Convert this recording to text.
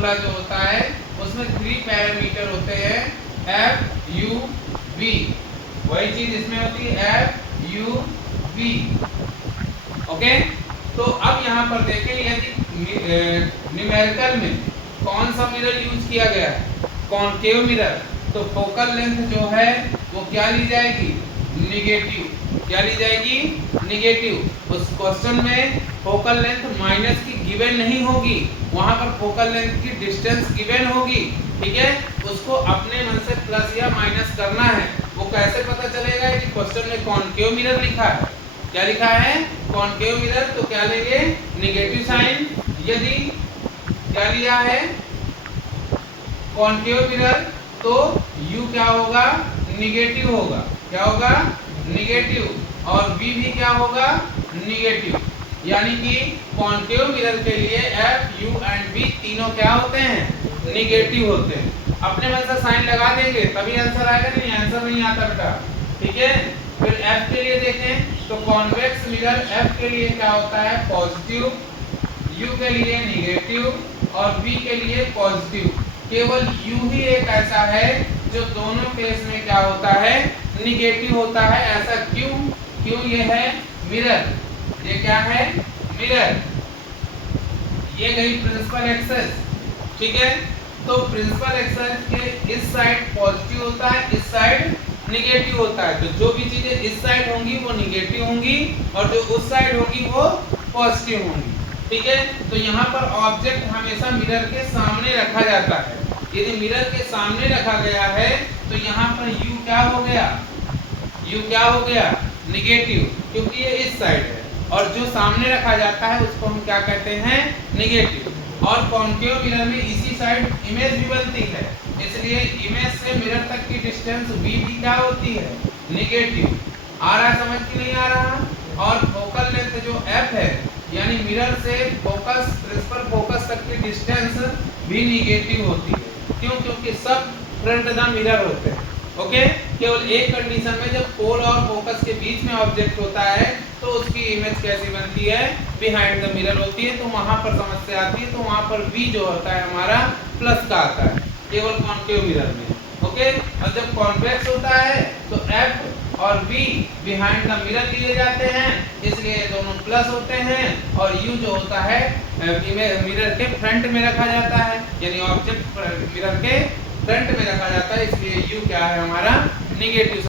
Formula जो होता है उसमें 3 पैरामीटर होते हैं, एफ यू वी। वही चीज इसमें होती है, एफ यू वी। ओके, तो अब यहाँ पर देखें, यदि न्यूमेरिकल में कौन सा मिरर यूज किया गया है, कॉनकेव मिरर, तो फोकल लेंथ जो है वो क्या ली जाएगी, निगेटिव। क्या ली जाएगी, निगेटिव। उस क्वेश्चन में फोकल लेंथ माइनस की गिवन नहीं होगी, वहां पर फोकल लेंथ की डिस्टेंस गिवन होगी। ठीक है, उसको अपने मन से प्लस या माइनस करना है। वो कैसे पता चलेगा कि क्वेश्चन में कॉनकेव मिरर लिखा है, क्या लिखा है, कॉनकेव मिरर, तो क्या लेंगे, निगेटिव साइन। यदि क्या लिया है, कॉनकेव मिरर, तो u क्या होगा, निगेटिव होगा। क्या होगा, निगेटिव। और v भी क्या होगा, निगेटिव। यानी कि कॉनकेव मिरर के लिए f, u एंड v तीनों क्या होते हैं, निगेटिव होते हैं। अपने मन से साइन लगा देंगे तभी आंसर आएगा, नहीं आंसर नहीं आता बेटा। ठीक है, फिर f के लिए देखें तो कॉन्वेक्स मिरर f के लिए क्या होता है, पॉजिटिव, u के लिए निगेटिव और v के लिए पॉजिटिव। केवल u ही एक ऐसा है जो दोनों केस में क्या होता है, निगेटिव होता है। ऐसा क्यों, क्यों ये है मिरर, ये क्या है, मिरर। ये गई प्रिंसिपल एक्सेस। ठीक है, तो प्रिंसिपल एक्सेस के इस साइड पॉजिटिव होता है, इस साइड निगेटिव होता है। तो जो भी चीजें इस साइड होंगी वो निगेटिव होंगी और जो उस साइड होंगी वो पॉजिटिव होंगी। ठीक है, तो यहाँ पर ऑब्जेक्ट हमेशा मिरर के सामने रखा जाता है। यदि मिरर के सामने रखा गया है तो यहाँ पर u क्या हो गया, u क्या हो गया, निगेटिव, क्योंकि ये इस साइड है और जो सामने रखा जाता है उसको हम क्या कहते हैं, निगेटिव। और कॉनकेव मिरर में इसी साइड इमेज भी बनती है, इसलिए इमेज से मिरर तक की डिस्टेंस v भी क्या होती है, निगेटिव। आ रहा है समझ कि नहीं आ रहा। और फोकल लेंथ जो f है, यानी मिरर से फोकस, प्रिंसिपल फोकस तक की डिस्टेंस भी निगेटिव होती है। क्यों, क्योंकि सब फ्रंट द मिरर होते हैं। ओके, केवल एक कंडीशन में जब पोल और फोकस के बीच में ऑब्जेक्ट होता है तो उसकी इमेज कैसी बनती है, बिहाइंड द मिरर होती है। तो वहां पर समस्या आती है, तो वहां पर v जो होता है हमारा प्लस का आता है, केवल कॉनकेव मिरर में। ओके, और जब कॉन्वेक्स होता है तो f और v बिहाइंड द मिरर लिए जाते हैं, इसलिए दोनों प्लस होते हैं। और u जो होता है मिरर के फ्रंट में रखा जाता है, यानी ऑब्जेक्ट मिरर के फ्रंट में रखा जाता है, इसलिए u क्या है हमारा, निगेटिव।